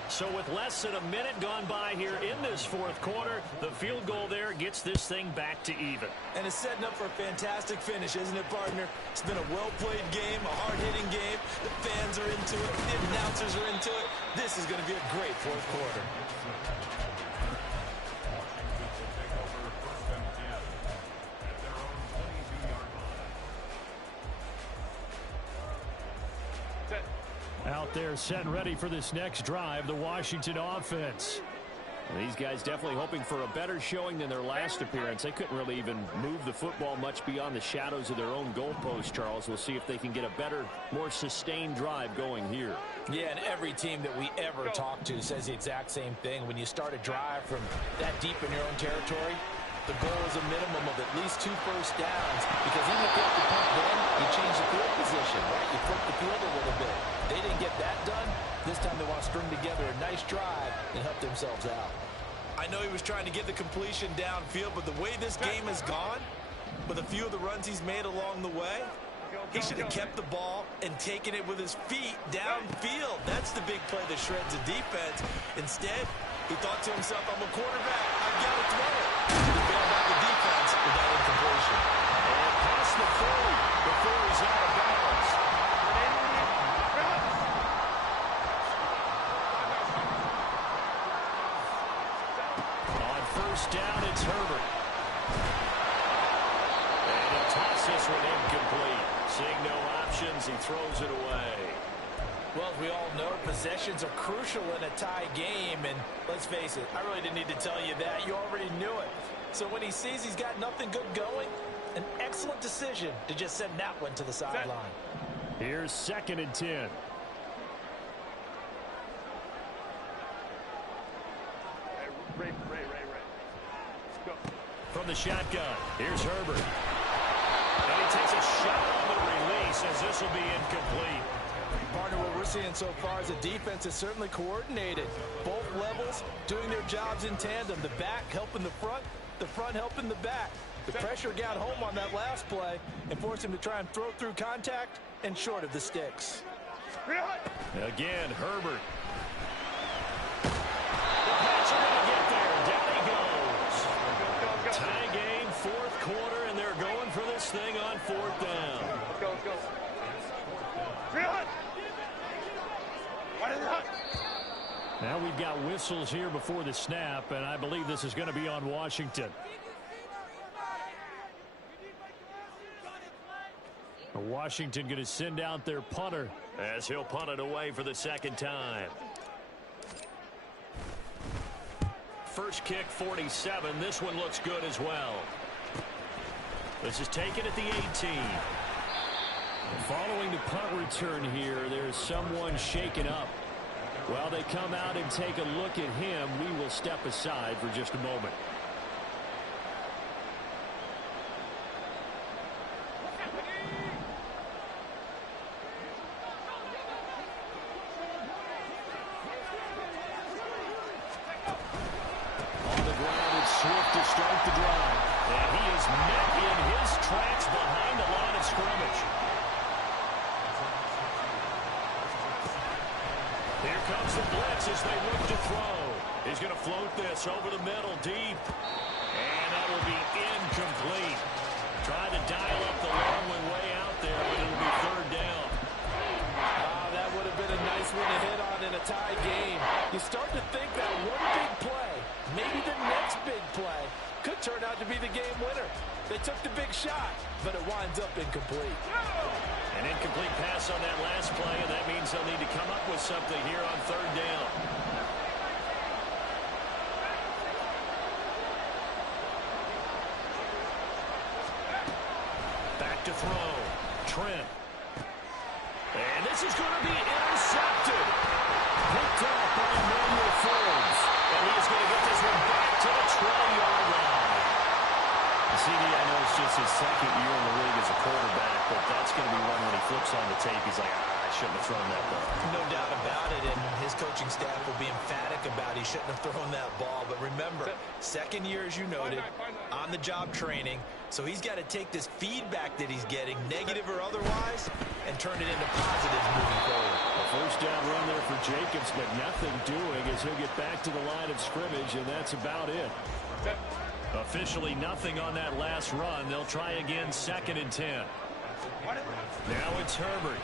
So with less than a minute gone by here in this fourth quarter, the field goal there gets this thing back to even. And it's setting up for a fantastic finish, isn't it, partner? It's been a well-played game, a hard-hitting game. The fans are into it. The announcers are into it. This is going to be a great fourth quarter. Out there set and ready for this next drive, the Washington offense. These guys definitely hoping for a better showing than their last appearance. They couldn't really even move the football much beyond the shadows of their own goalpost, Charles. We'll see if they can get a better, more sustained drive going here. Yeah, and every team that we ever talk to says the exact same thing. When you start a drive from that deep in your own territory, the goal is a minimum of at least 2 first downs, because even if you have to punt then, you change the field position, right? You flip the field a little bit. They didn't get that done. This time they want to string together a nice drive and help themselves out. I know he was trying to get the completion downfield, but the way this game has gone, with a few of the runs he's made along the way, he should have kept the ball and taken it with his feet downfield. That's the big play that shreds the defense. Instead, he thought to himself, I'm a quarterback, I've got to throw it. He bailed out the defense with that incompletion. And past the 40 before he's out of bounds. On first down, it's Herbert. And he'll toss this one incomplete. Seeing no options, he throws it away. Well, as we all know, possessions are crucial in a tie game, and let's face it, I really didn't need to tell you that. You already knew it. So when he sees he's got nothing good going, an excellent decision to just send that one to the sideline. Here's 2nd and 10. Ray. Go. From the shotgun, here's Herbert. And he takes a shot on the release as this will be incomplete. Partner, what we're seeing so far is the defense is certainly coordinated. Both levels doing their jobs in tandem. The back helping the front helping the back. The pressure got home on that last play and forced him to try and throw through contact and short of the sticks. Again, Herbert. The Pats are going to get there. Down he goes. Tie game, fourth quarter, and they're going for this thing on 4th down. Let's go. Now we've got whistles here before the snap, and I believe this is going to be on Washington. Washington going to send out their punter, as he'll punt it away for the 2nd time. First kick, 47. This one looks good as well. This is taken at the 18. Following the punt return here, there's someone shaken up. While they come out and take a look at him, we will step aside for just a moment. On the ground, it's Swift to start the drive. And he is met in his tracks behind the line of scrimmage. Here comes the blitz as they look to throw. He's going to float this over the middle deep. And that will be incomplete. Trying to dial up the long one way out there, but it'll be 3rd down. That would have been a nice one to hit on in a tie game. You start to think that one big play, maybe the next big play, could turn out to be the game winner. They took the big shot, but it winds up incomplete. An incomplete pass on that last play, and that means they'll need to come up with something here on 3rd down. Back to throw. Trent. And this is going to be intercepted. Picked up by Emmanuel Forbes. And he is going to get this one back to the 20-yard line. CD, I know it's just his 2nd year in the league as a quarterback, but that's going to be one when he flips on the tape. He's like, I shouldn't have thrown that ball. No doubt about it, and his coaching staff will be emphatic about he shouldn't have thrown that ball. But remember, 2nd year, as you noted, on-the-job training, so he's got to take this feedback that he's getting, negative or otherwise, and turn it into positives moving forward. First down run there for Jacobs, but nothing doing as he'll get back to the line of scrimmage, and that's about it. Officially nothing on that last run. They'll try again, 2nd and 10. Now it's Herbert.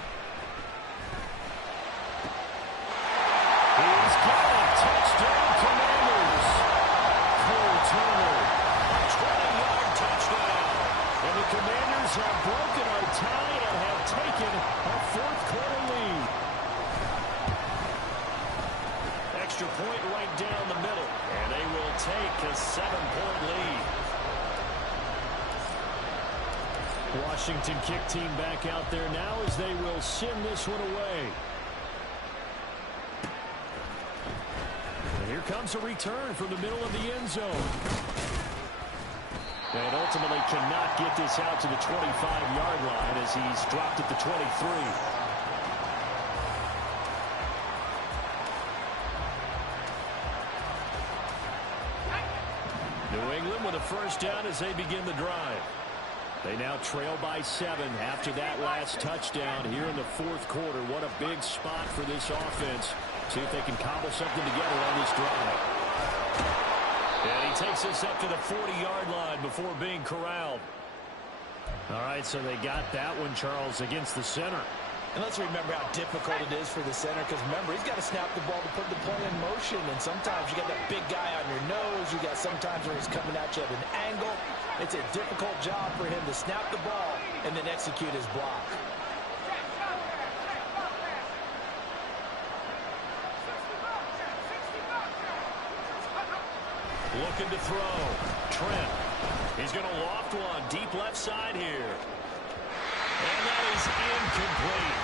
He's got a touchdown, Commanders. Cole Turner, 20-yard touchdown. And the Commanders have broken our tie and have taken a 4th quarter lead. Extra point right down the middle, and they will take a 7-point lead. Washington kick team back out there now as they will send this one away. And here comes a return from the middle of the end zone. And ultimately cannot get this out to the 25-yard line as he's dropped at the 23. New England with a first down as they begin the drive. They now trail by 7 after that last touchdown here in the 4th quarter. What a big spot for this offense. See if they can cobble something together on this drive. And he takes us up to the 40-yard line before being corralled. All right, so they got that one, Charles, against the center. And let's remember how difficult it is for the center, because remember, he's got to snap the ball to put the play in motion, and sometimes you got that big guy on your nose. You got sometimes where he's coming at you at an angle. It's a difficult job for him to snap the ball and then execute his block. Looking to throw. Trent. He's going to loft one deep left side here. And that is incomplete.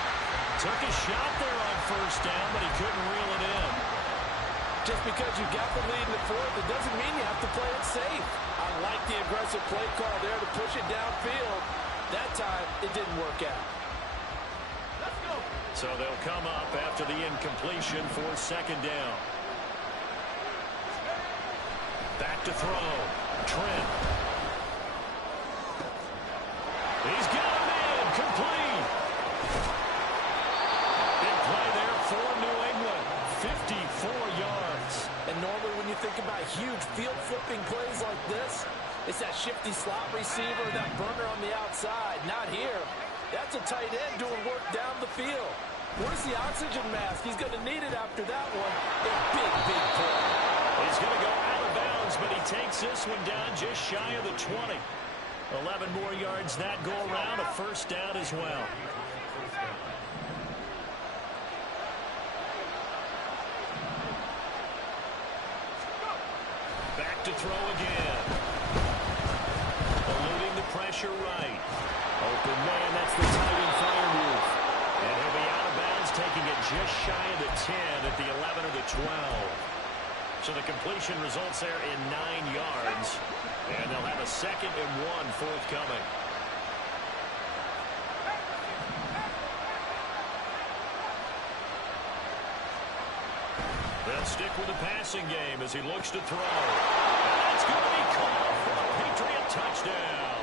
Took a shot there on first down, but he couldn't reel it in. Just because you got the lead in the 4th, it doesn't mean you have to play it safe. I like the aggressive play call there to push it downfield. That time, it didn't work out. Let's go. So they'll come up after the incompletion for 2nd down. Back to throw. Trent. He's got a man. Complete. Big play there for New England. 54 yards. And normally when you think about huge field-flipping plays like this, it's that shifty slot receiver, that burner on the outside. Not here. That's a tight end doing work down the field. Where's the oxygen mask? He's going to need it after that one. A big, big play. He's going to go out of bounds, but he takes this one down just shy of the 20. 11 more yards that go around, a first down as well. Back to throw again. Eluding the pressure right. Open man, that's the tight end fire move. And he'll be out of bounds, taking it just shy of the 10 at the 11 or the 12. So the completion results there in 9 yards. And they'll have a 2nd and 1 forthcoming. They'll stick with the passing game as he looks to throw. And that's going to be called for a Patriot touchdown.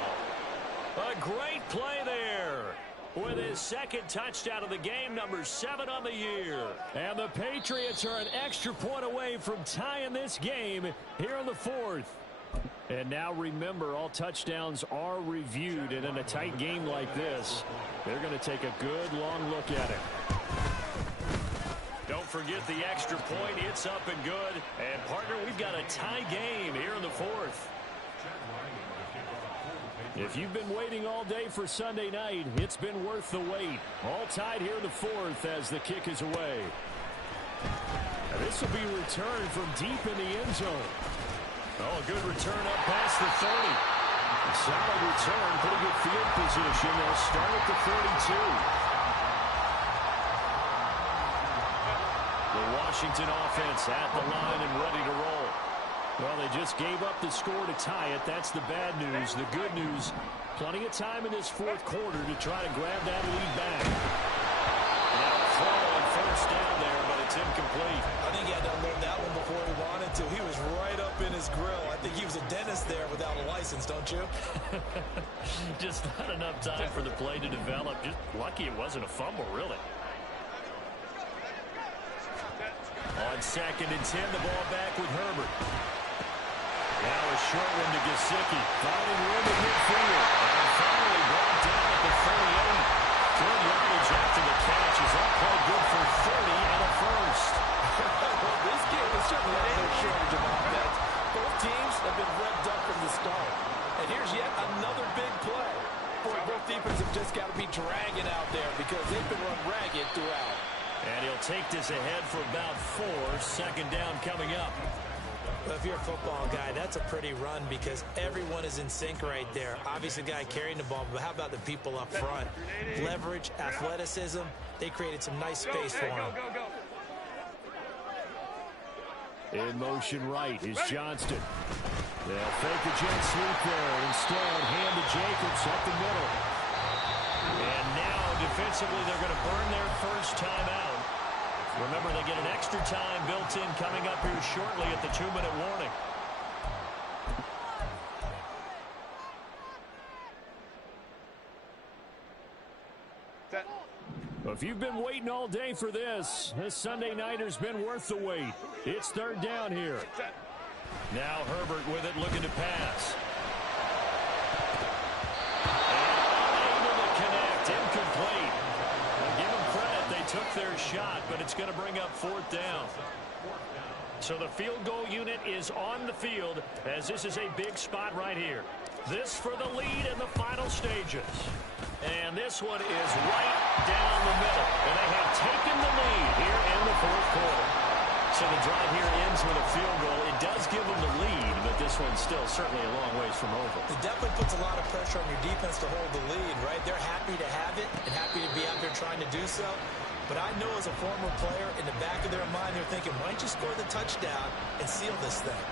A great play there. With his 2nd touchdown of the game, number 7 on the year. And the Patriots are an extra point away from tying this game here in the 4th. And now remember, all touchdowns are reviewed, and in a tight game like this, they're going to take a good long look at it. Don't forget the extra point. It's up and good. And, partner, we've got a tie game here in the 4th. If you've been waiting all day for Sunday night, it's been worth the wait. All tied here in the 4th as the kick is away. And this will be returned from deep in the end zone. Oh, a good return up past the 30. A solid return, pretty good field position. They'll start at the 42. The Washington offense at the line and ready to roll. Well, they just gave up the score to tie it. That's the bad news. The good news, plenty of time in this 4th quarter to try to grab that lead back. Now a throw on first down there, but it's incomplete. I think he had to unload that one before he wanted to. He was right up in his grill. I think he was a dentist there without a license, don't you? Just not enough time for the play to develop. Just lucky it wasn't a fumble, really. 2nd and 10, the ball back with Herbert. Now a short one to Gesicki, finding room in midfield. And finally brought down at the 38. Good yardage after the catch. Is that play good for 30 and a first? Well, this game is certainly no shortage of offense. Both teams have been revved up from the start. And here's yet another big play. Boy, both defenses have just got to be dragging out there because they've been run ragged throughout. And he'll take this ahead for about 4. 2nd down coming up. Well, if you're a football guy, that's a pretty run because everyone is in sync right there. Obviously, the guy carrying the ball, but how about the people up front? Leverage, athleticism, they created some nice space for him. In motion right is Johnston. They'll fake a jet sweep there. Instead, hand to Jacobs up the middle. And now, defensively, they're going to burn their first time out. Remember, they get an extra time built in coming up here shortly at the 2-minute warning. If you've been waiting all day for this Sunday nighter's been worth the wait. It's 3rd down here. Now Herbert with it, looking to pass. And unable to connect, incomplete. Well, give them credit, they took their shot, but it's going to bring up 4th down. So the field goal unit is on the field as this is a big spot right here. This for the lead in the final stages. And this one is right down the middle. And they have taken the lead here in the 4th quarter. So the drive here ends with a field goal. It does give them the lead, but this one's still certainly a long ways from over. It definitely puts a lot of pressure on your defense to hold the lead, right? They're happy to have it and happy to be out there trying to do so. But I know as a former player, in the back of their mind, they're thinking, why don't you score the touchdown and seal this thing?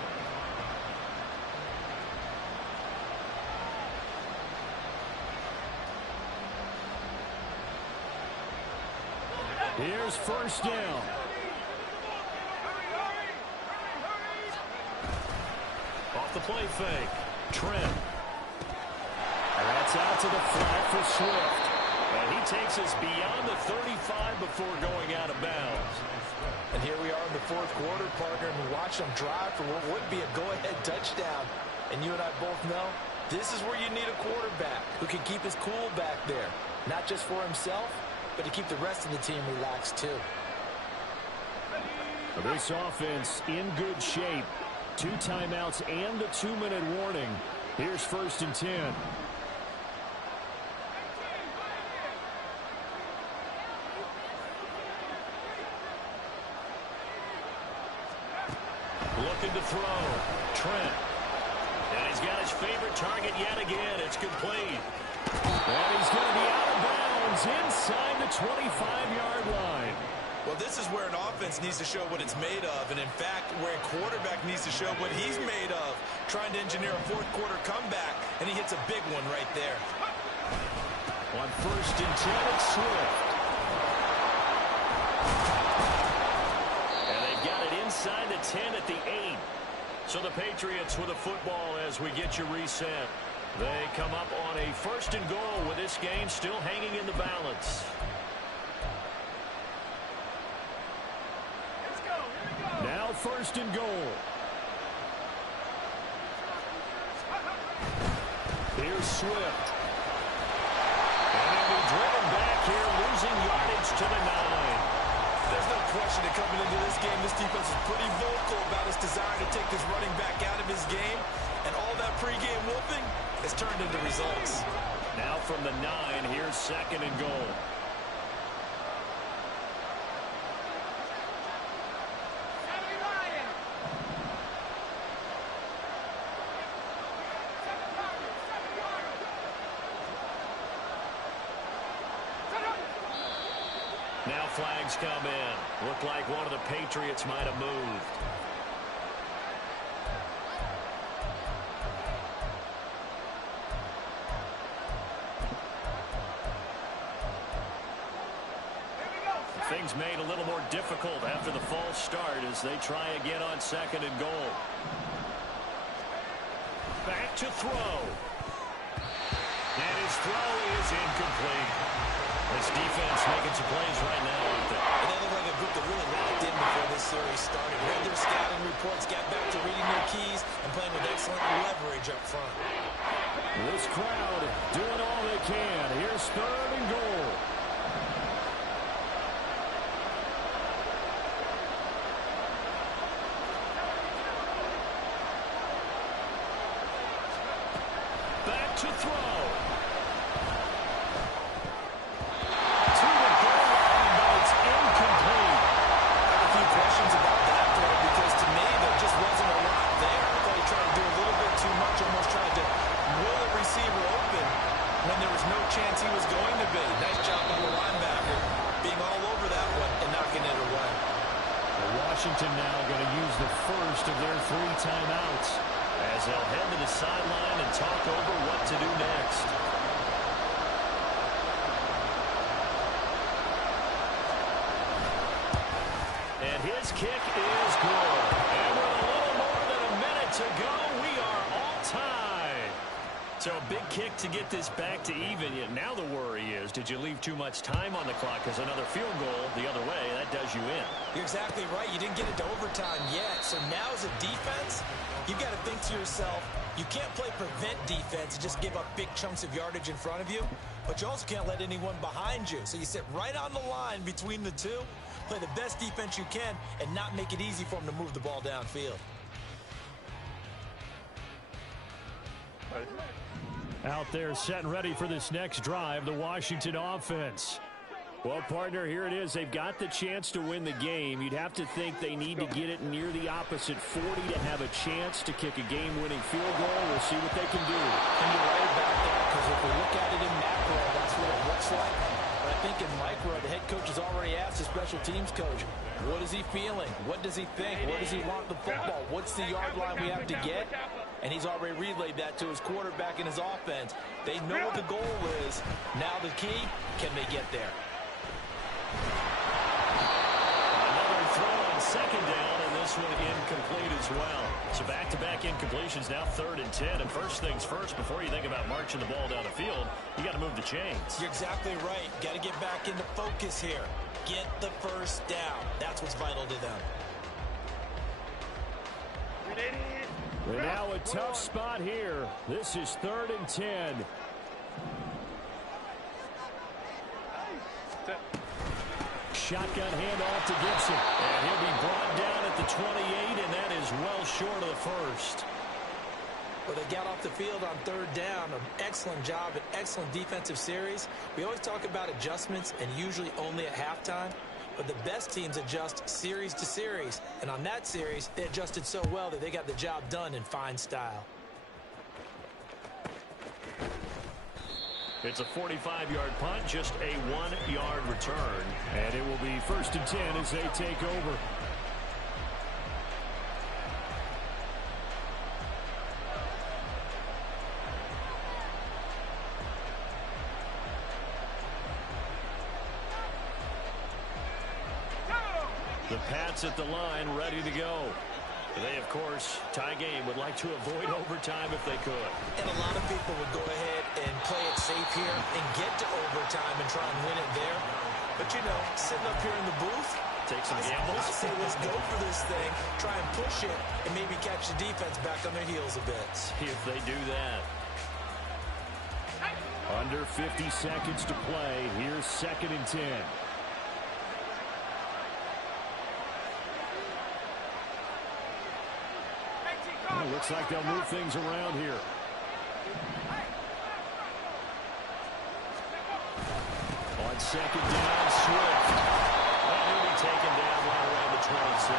Here's 1st down. Off the play fake. Trent. And that's out to the flat for Swift. And he takes us beyond the 35 before going out of bounds. And here we are in the 4th quarter, partner, and we watch them drive for what would be a go-ahead touchdown. And you and I both know this is where you need a quarterback who can keep his cool back there. Not just for himself, but to keep the rest of the team relaxed too. This offense in good shape. 2 timeouts and the 2-minute warning. Here's 1st and 10. Looking to throw. Trent. And he's got his favorite target yet again. It's complete. And he's going to be out of bounds inside the 25-yard line. Well, this is where an offense needs to show what it's made of, and in fact, where a quarterback needs to show what he's made of, trying to engineer a 4th quarter comeback, and he hits a big one right there. On 1st and 10, it's Swift. And they've got it inside the 10 at the 8. So the Patriots with a football as we get you reset. They come up on a 1st and goal with this game still hanging in the balance. Now 1st and goal. Here's Swift. And he'll be driven back here, losing yardage to the 9. There's no question that coming into this game, this defense is pretty vocal about its desire to take this running back out of his game. And all that pregame whooping has turned into results. Now from the 9, here's 2nd and goal. Now flags come in. Looked like one of the Patriots might have moved. Things made a little more difficult after the false start as they try again on 2nd and goal. Back to throw. And his throw is incomplete. This defense making some plays right now, aren't they? And they look like a group that really locked in before this series started. Read their scouting reports, got back to reading their keys, and playing with excellent leverage up front. This crowd doing all they can. Here's 3rd and goal. Back to throw. To the goal line, but it's incomplete. I have a few questions about that throw because to me there just wasn't a lot there. I thought he tried to do a little bit too much, almost tried to will the receiver open when there was no chance he was going to be. Nice job by the linebacker being all over that one and knocking it away. Washington now going to use the first of their 3 timeouts as they'll head to the sideline and talk over what to do next. And his kick is good. And with a little more than a minute to go, we are all tied. So a big kick to get this back to even. Yet now the worry is, did you leave too much time on the clock? Because another field goal the other way, that does you in. You're exactly right. You didn't get it to overtime yet. So now as a defense, you've got to think to yourself, you can't play prevent defense and just give up big chunks of yardage in front of you. But you also can't let anyone behind you. So you sit right on the line between the two, play the best defense you can, and not make it easy for them to move the ball downfield. Out there set and ready for this next drive, the Washington offense. Well, partner, here it is. They've got the chance to win the game. You'd have to think they need to get it near the opposite 40 to have a chance to kick a game-winning field goal. We'll see what they can do. And you're right about that, because if we look at it in macro, that's what it looks like. But I think in micro, the head coach has already asked the special teams coach, what is he feeling? What does he think? Where does he want the football? What's the yard line we have to get? And he's already relayed that to his quarterback and his offense. They know what the goal is. Now the key, can they get there? Another throw on 2nd down, and this one incomplete as well. So back-to-back incompletions, now 3rd and 10. And first things first, before you think about marching the ball down the field, you got to move the chains. You're exactly right. Got to get back into focus here. Get the first down. That's what's vital to them. And now a tough spot here. This is 3rd and 10. Shotgun handoff to Gibson. And he'll be brought down at the 28, and that is well short of the first. Well, they got off the field on 3rd down. An excellent job, an excellent defensive series. We always talk about adjustments, and usually only at halftime. But the best teams adjust series to series. And on that series, they adjusted so well that they got the job done in fine style. It's a 45-yard punt, just a 1-yard return. And it will be 1st and 10 as they take over. The Pats at the line, ready to go. They, of course, tie game, would like to avoid overtime if they could. And a lot of people would go ahead and play it safe here and get to overtime and try and win it there. But, you know, sitting up here in the booth, take some gambles. I say let's go for this thing, try and push it, and maybe catch the defense back on their heels a bit. See if they do that. Under 50 seconds to play. Here's 2nd and 10. Well, looks like they'll move things around here. On 2nd down, Swift. And he'll be taken down right around the 27.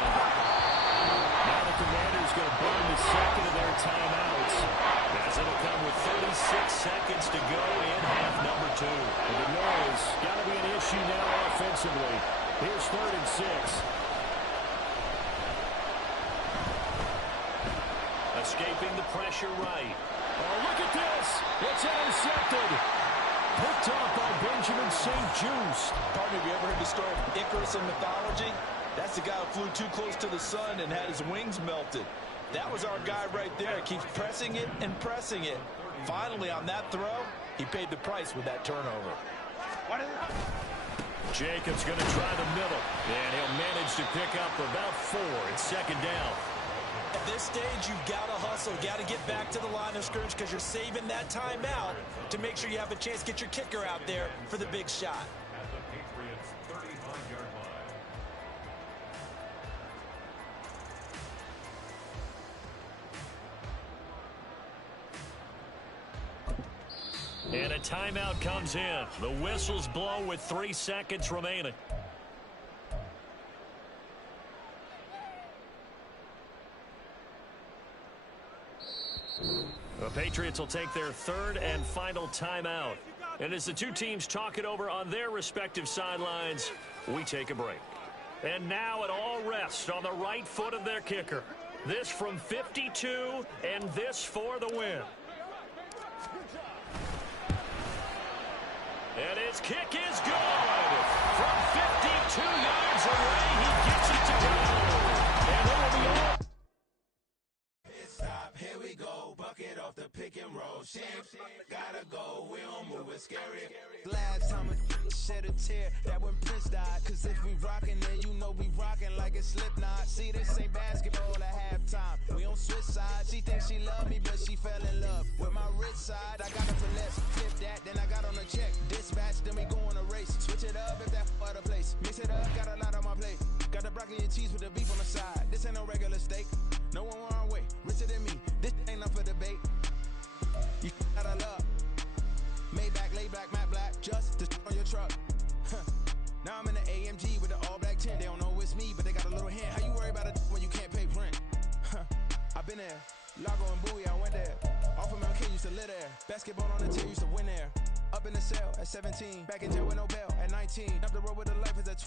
Now the Commanders going to burn the 2nd of their timeouts, as it'll come with 36 seconds to go in half number 2. And the noise got to be an issue now offensively. Here's 3rd and 6. Escaping the pressure right. Oh, look at this. It's intercepted. Picked off by Benjamin St. Juice. Partner, have you ever heard the story of Icarus in mythology? That's the guy who flew too close to the sun and had his wings melted. That was our guy right there. Keeps pressing it and pressing it. Finally, on that throw, he paid the price with that turnover. Jacobs going to try the middle, and he'll manage to pick up about 4. It's second down. At this stage, you've got to hustle. Got to get back to the line of scrimmage because you're saving that timeout to make sure you have a chance to get your kicker out there for the big shot. At the Patriots' 35-yard line. And a timeout comes in. The whistles blow with 3 seconds remaining. The Patriots will take their 3rd and final timeout. And as the two teams talk it over on their respective sidelines, we take a break. And now it all rests on the right foot of their kicker. This from 52, and this for the win. And his kick is good. From 52 yards away, he gets it to go. And it will be all. Stop, here we go, bucket off the pick and roll. Shit, gotta go, we don't move it scary. Last time a shed a tear, that when Prince died. Cause if we rockin', then you know we rockin' like it's Slipknot. See, this ain't basketball at halftime. We on switch sides. She thinks she love me, but she fell in love with my rich side. I got a finesse, flip that, then I got on a check. Dispatch, then we go on a race. Switch it up if that other place. Mix it up, got a lot on my plate. Got the broccoli and cheese with the beef on the side. This ain't no regular steak. No one wrong way, richer than me. This ain't up for debate. You out of love. Maybach, lay back, matte black, just to on your truck. Now I'm in the AMG with the all black tint. They don't know it's me, but they got a little hint. How you worry about it when you can't pay rent? I've been there. Lago and Bowie, I went there. Off of Mount King, used to live there. Basketball on the team, used to win there. Up in the cell at 17. Back in jail with no bail at 19. Up the road with the life is at 20.